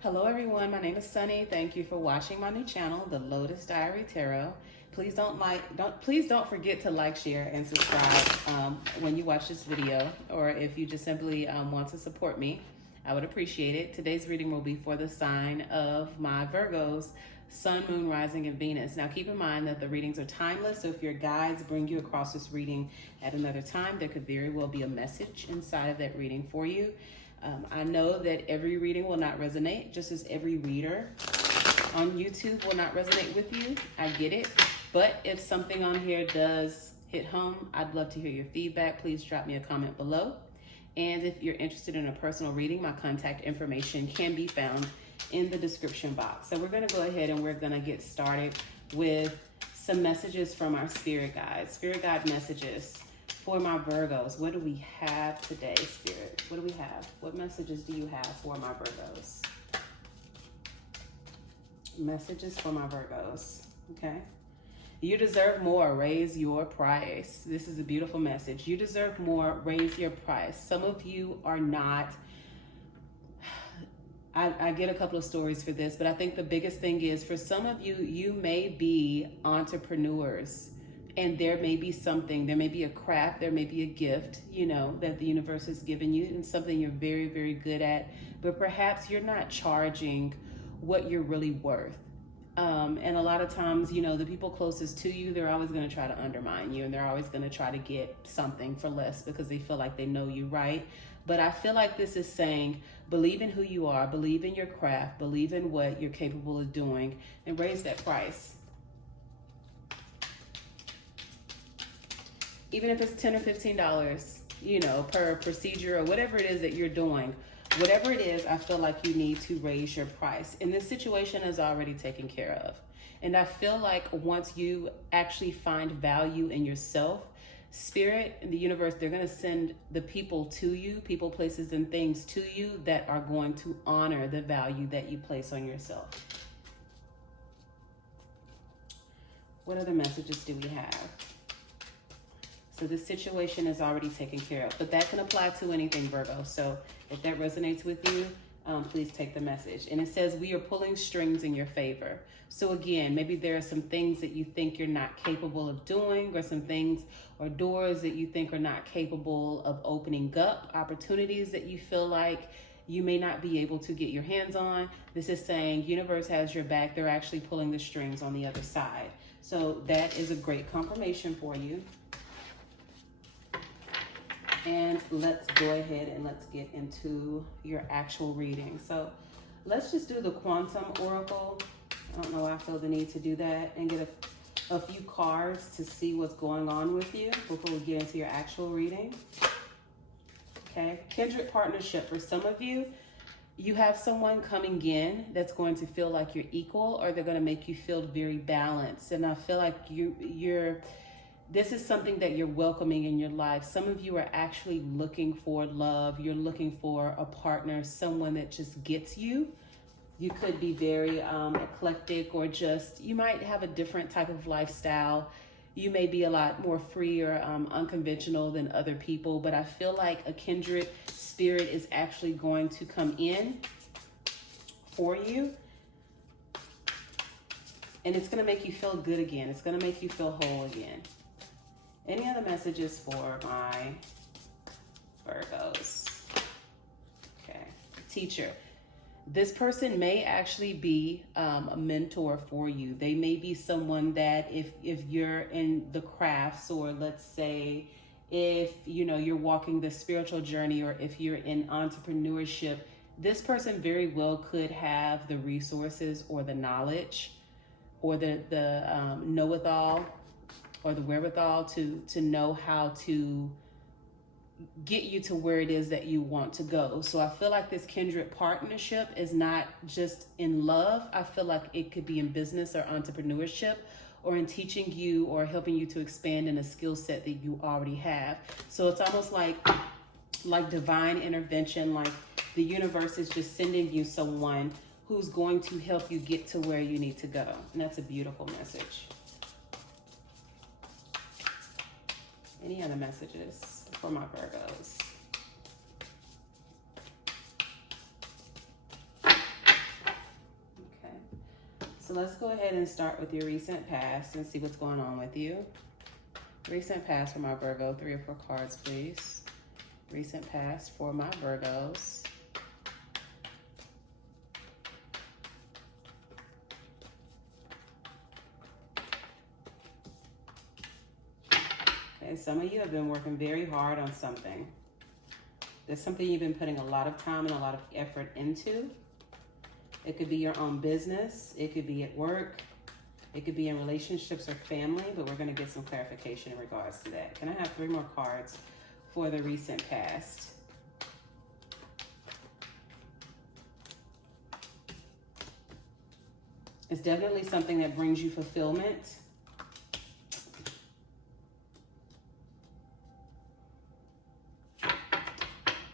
Hello everyone, my name is Sunny. Thank you for watching my new channel, the Lotus Diary Tarot. Please don't forget to like, share, and subscribe when you watch this video, or if you just simply want to support me, I would appreciate it. Today's reading will be for the sign of my Virgos, Sun, Moon, Rising, and Venus. Now keep in mind that the readings are timeless, so if your guides bring you across this reading at another time, there could very well be a message inside of that reading for you. I know that every reading will not resonate, just as every reader on YouTube will not resonate with you. I get it. But if something on here does hit home, I'd love to hear your feedback. Please drop me a comment below. And if you're interested in a personal reading, my contact information can be found in the description box. So we're going to go ahead and we're going to get started with some messages from our spirit guides, spirit guide messages. For my Virgos, what do we have today, Spirit? What do we have? What messages do you have for my Virgos? Messages for my Virgos, okay? You deserve more, raise your price. This is a beautiful message. You deserve more, raise your price. Some of you are not, I get a couple of stories for this, but I think the biggest thing is for some of you, you may be entrepreneurs. And there may be something, there may be a craft, there may be a gift, you know, that the universe has given you and something you're very, very good at, but perhaps you're not charging what you're really worth. And a lot of times, you know, the people closest to you, they're always going to try to undermine you and they're always going to try to get something for less because they feel like they know you, right? But I feel like this is saying, believe in who you are, believe in your craft, believe in what you're capable of doing, and raise that price. Even if it's $10 or $15, you know, per procedure or whatever it is that you're doing, whatever it is, I feel like you need to raise your price. And this situation is already taken care of. And I feel like once you actually find value in yourself, Spirit and the universe, they're going to send the people to you, people, places, and things to you that are going to honor the value that you place on yourself. What other messages do we have? So this situation is already taken care of, but that can apply to anything, Virgo. So if that resonates with you, please take the message. And it says, we are pulling strings in your favor. So again, maybe there are some things that you think you're not capable of doing, or some things or doors that you think are not capable of opening up, opportunities that you feel like you may not be able to get your hands on. This is saying universe has your back. They're actually pulling the strings on the other side. So that is a great confirmation for you. And let's go ahead and let's get into your actual reading. So let's just do the Quantum Oracle. I don't know why I feel the need to do that, and get a few cards to see what's going on with you before we get into your actual reading. Okay, kindred partnership. For some of you, you have someone coming in that's going to feel like you're equal, or they're going to make you feel very balanced. And I feel like this is something that you're welcoming in your life. Some of you are actually looking for love. You're looking for a partner, someone that just gets you. You could be very eclectic, or just, you might have a different type of lifestyle. You may be a lot more free or unconventional than other people, but I feel like a kindred spirit is actually going to come in for you. And it's going to make you feel good again. It's going to make you feel whole again. Any other messages for my Virgos? Okay, teacher. This person may actually be a mentor for you. They may be someone that if you're in the crafts, or let's say if you're walking the spiritual journey, or if you're in entrepreneurship, this person very well could have the resources or the knowledge or the know-it-all, or the wherewithal to know how to get you to where it is that you want to go. So I feel like this kindred partnership is not just in love. I feel like it could be in business or entrepreneurship, or in teaching you or helping you to expand in a skill set that you already have. So it's almost like divine intervention, like the universe is just sending you someone who's going to help you get to where you need to go. And that's a beautiful message. Any other messages for my Virgos? So let's go ahead and start with your recent past and see what's going on with you. Recent past for my Virgo, 3 or 4 cards, please. Recent past for my Virgos. Okay, some of you have been working very hard on something. There's something you've been putting a lot of time and a lot of effort into. It could be your own business. It could be at work. It could be in relationships or family, but we're going to get some clarification in regards to that. Can I have 3 more cards for the recent past? It's definitely something that brings you fulfillment.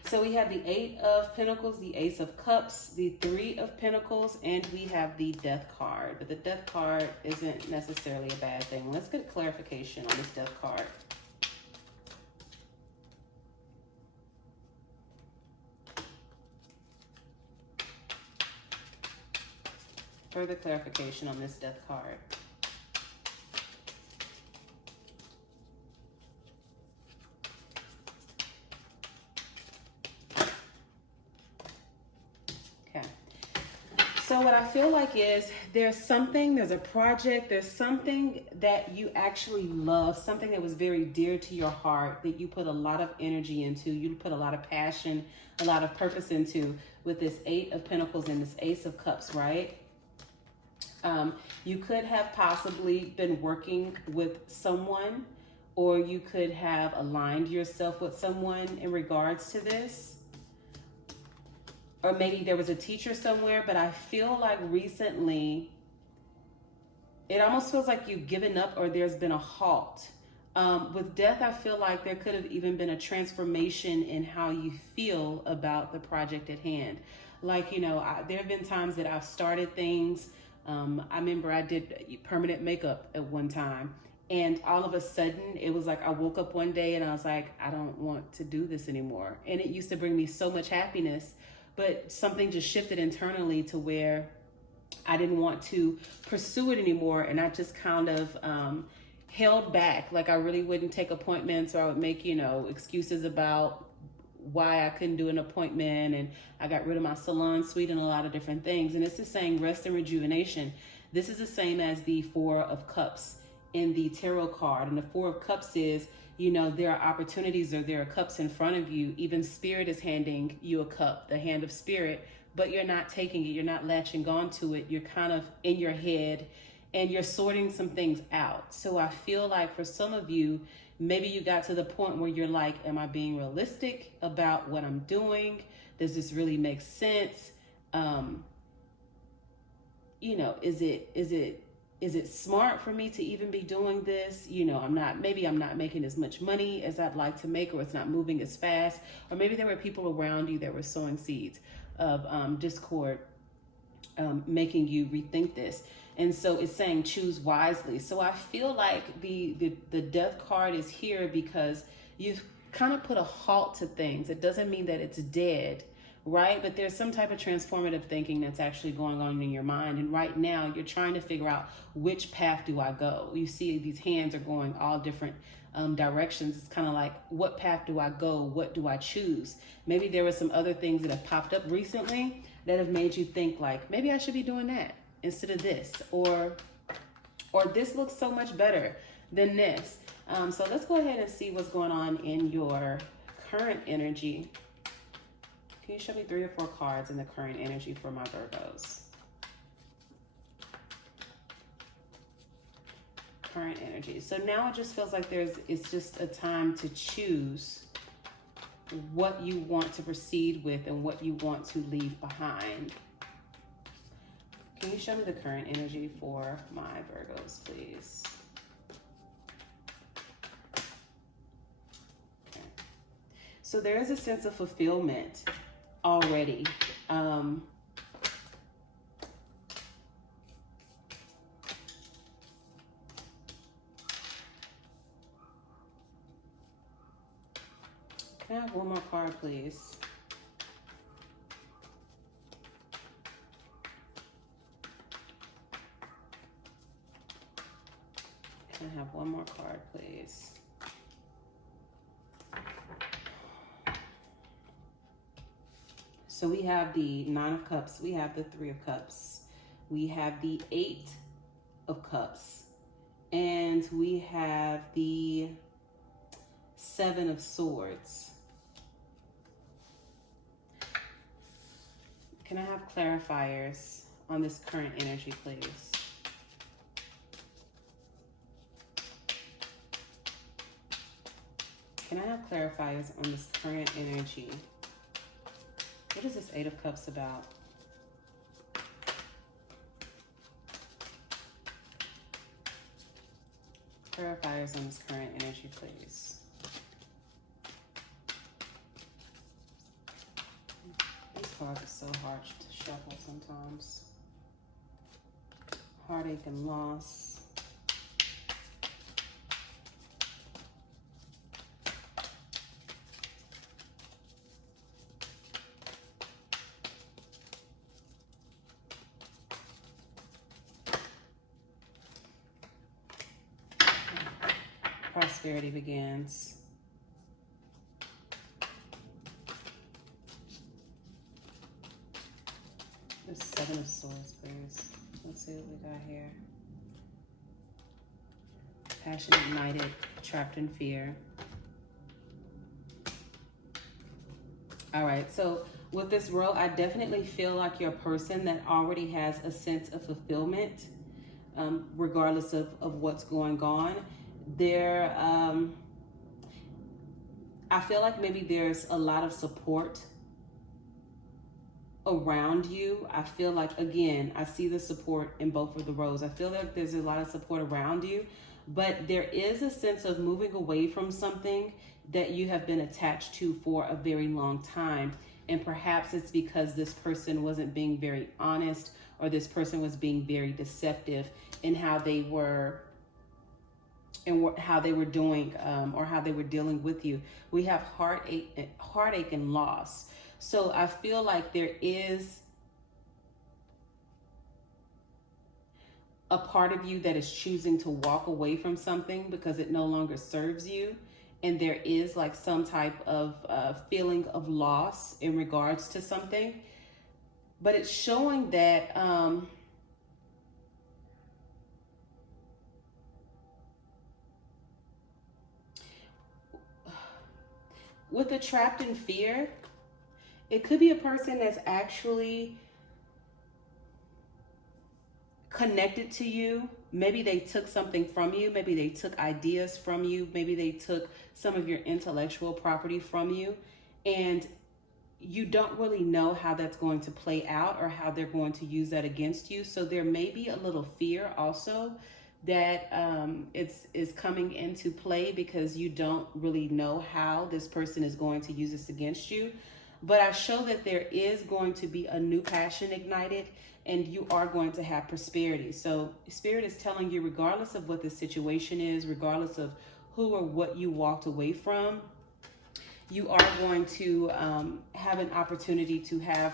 So we have the 8 of Pentacles, the Ace of Cups, the 3 of Pentacles, and we have the Death card. But the Death card isn't necessarily a bad thing. Let's get clarification on this Death card. Further clarification on this Death card. So what I feel like is there's a project, there's something that you actually love, something that was very dear to your heart that you put a lot of energy into, you put a lot of passion, a lot of purpose into with this 8 of Pentacles and this Ace of Cups, right? You could have possibly been working with someone, or you could have aligned yourself with someone in regards to this. Or maybe there was a teacher somewhere, but I feel like recently, it almost feels like you've given up or there's been a halt. With death, I feel like there could have even been a transformation in how you feel about the project at hand. Like, you know, there have been times that I've started things. I remember I did permanent makeup at one time. And all of a sudden, it was like I woke up one day and I was like, I don't want to do this anymore. And it used to bring me so much happiness. But something just shifted internally to where I didn't want to pursue it anymore. And I just kind of held back. Like I really wouldn't take appointments, or I would make, you know, excuses about why I couldn't do an appointment. And I got rid of my salon suite and a lot of different things. And it's the saying rest and rejuvenation. This is the same as the 4 of Cups in the tarot card. And the 4 of Cups is, you know, there are opportunities or there are cups in front of you. Even Spirit is handing you a cup, the hand of Spirit, but you're not taking it. You're not latching on to it. You're kind of in your head and you're sorting some things out. So I feel like for some of you, maybe you got to the point where you're like, am I being realistic about what I'm doing? Does this really make sense? You know, is it smart for me to even be doing this? You know, maybe I'm not making as much money as I'd like to make, or it's not moving as fast. Or maybe there were people around you that were sowing seeds of discord, making you rethink this. And so it's saying choose wisely. So I feel like the Death card is here because you've kind of put a halt to things. It doesn't mean that it's dead, right? But there's some type of transformative thinking that's actually going on in your mind. And right now you're trying to figure out which path do I go? You see these hands are going all different directions. It's kind of like, what path do I go? What do I choose? Maybe there were some other things that have popped up recently that have made you think like, maybe I should be doing that instead of this, or this looks so much better than this. So let's go ahead and see what's going on in your current energy. Can you show me 3 or 4 cards in the current energy for my Virgos? Current energy. So now it just feels like it's just a time to choose what you want to proceed with and what you want to leave behind. Can you show me the current energy for my Virgos, please? Okay. So there is a sense of fulfillment already. Can I have one more card, please? Can I have one more card, please? So we have the Nine of Cups, we have the Three of Cups, we have the Eight of Cups, and we have the Seven of Swords. Can I have clarifiers on this current energy, please? Can I have clarifiers on this current energy? What is this Eight of Cups about? Clarifiers on this current energy, please. These cards are so hard to shuffle sometimes. Heartache and loss. Prosperity begins. The Seven of Swords, please. Let's see what we got here. Passion ignited, trapped in fear. All right, so with this World, I definitely feel like you're a person that already has a sense of fulfillment, regardless of what's going on. I feel like maybe there's a lot of support around you. I feel like, again, I see the support in both of the rows. I feel like there's a lot of support around you, but there is a sense of moving away from something that you have been attached to for a very long time. And perhaps it's because this person wasn't being very honest, or this person was being very deceptive in how they were and how they were doing or how they were dealing with you. We have heartache and loss. So I feel like there is a part of you that is choosing to walk away from something because it no longer serves you. And there is like some type of feeling of loss in regards to something. But it's showing that with the trapped in fear, it could be a person that's actually connected to you. Maybe they took something from you. Maybe they took ideas from you. Maybe they took some of your intellectual property from you. And you don't really know how that's going to play out or how they're going to use that against you. So there may be a little fear also that is coming into play because you don't really know how this person is going to use this against you. But I show that there is going to be a new passion ignited, and you are going to have prosperity. So Spirit is telling you, regardless of what the situation is, regardless of who or what you walked away from, you are going to have an opportunity to have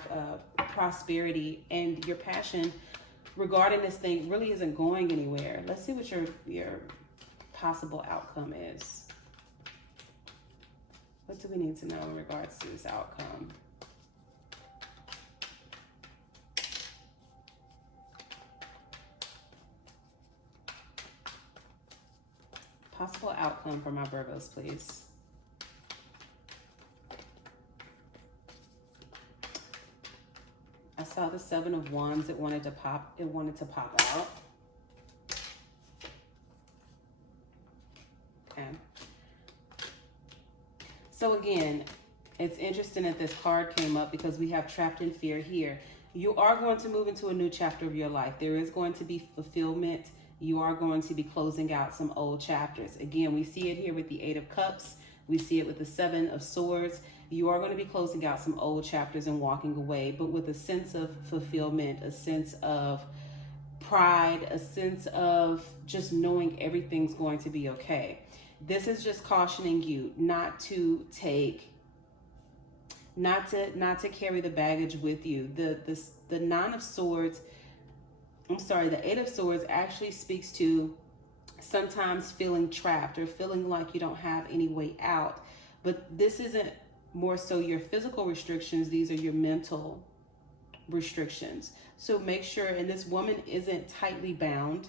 prosperity, and your passion regarding this thing really isn't going anywhere. Let's see what your possible outcome is. What do we need to know in regards to this outcome? Possible outcome for my Virgos, please. I saw the Seven of Wands. It wanted to pop out. Okay. So again, it's interesting that this card came up because we have trapped in fear here. You are going to move into a new chapter of your life. There is going to be fulfillment. You are going to be closing out some old chapters. Again, we see it here with the Eight of Cups. We see it with the Seven of Swords. You are going to be closing out some old chapters and walking away, but with a sense of fulfillment, a sense of pride, a sense of just knowing everything's going to be okay. This is just cautioning you not to carry the baggage with you. The Nine of Swords, the Eight of Swords actually speaks to sometimes feeling trapped or feeling like you don't have any way out. But this isn't more so your physical restrictions, these are your mental restrictions. So make sure, and this woman isn't tightly bound.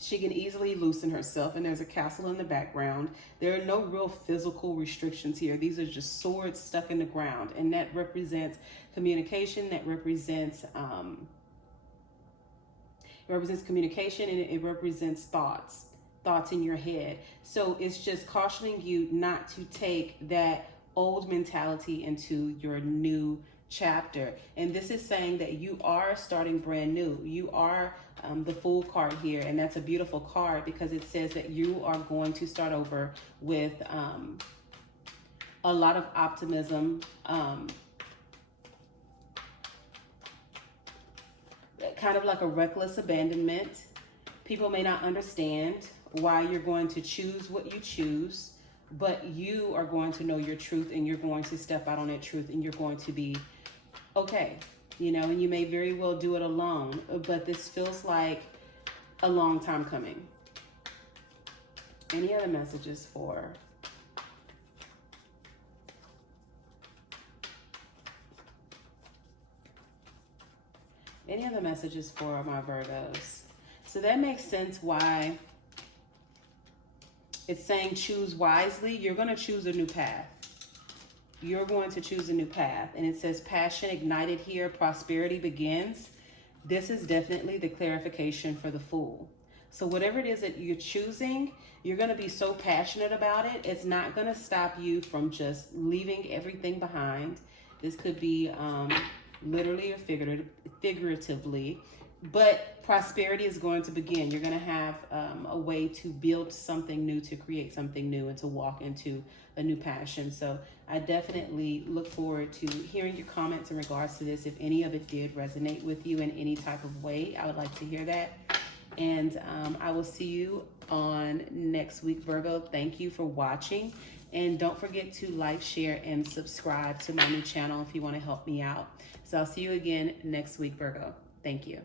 She can easily loosen herself, and there's a castle in the background. There are no real physical restrictions here. These are just swords stuck in the ground, and that represents communication, that represents communication, and it represents thoughts in your head. So it's just cautioning you not to take that old mentality into your new chapter. And this is saying that you are starting brand new. You are the Fool card here, and that's a beautiful card because it says that you are going to start over with a lot of optimism, kind of like a reckless abandonment. People may not understand why you're going to choose what you choose, but you are going to know your truth, and you're going to step out on that truth, and you're going to be okay, you know, and you may very well do it alone, but this feels like a long time coming. Any other messages for my Virgos? So that makes sense why it's saying choose wisely. You're going to choose a new path. You're going to choose a new path. And it says passion ignited here, prosperity begins. This is definitely the clarification for the Fool. So whatever it is that you're choosing, you're going to be so passionate about it. It's not going to stop you from just leaving everything behind. This could be literally or figuratively. But prosperity is going to begin. You're going to have a way to build something new, to create something new, and to walk into a new passion. So I definitely look forward to hearing your comments in regards to this. If any of it did resonate with you in any type of way, I would like to hear that. And I will see you on next week, Virgo. Thank you for watching. And don't forget to like, share, and subscribe to my new channel if you want to help me out. So I'll see you again next week, Virgo. Thank you.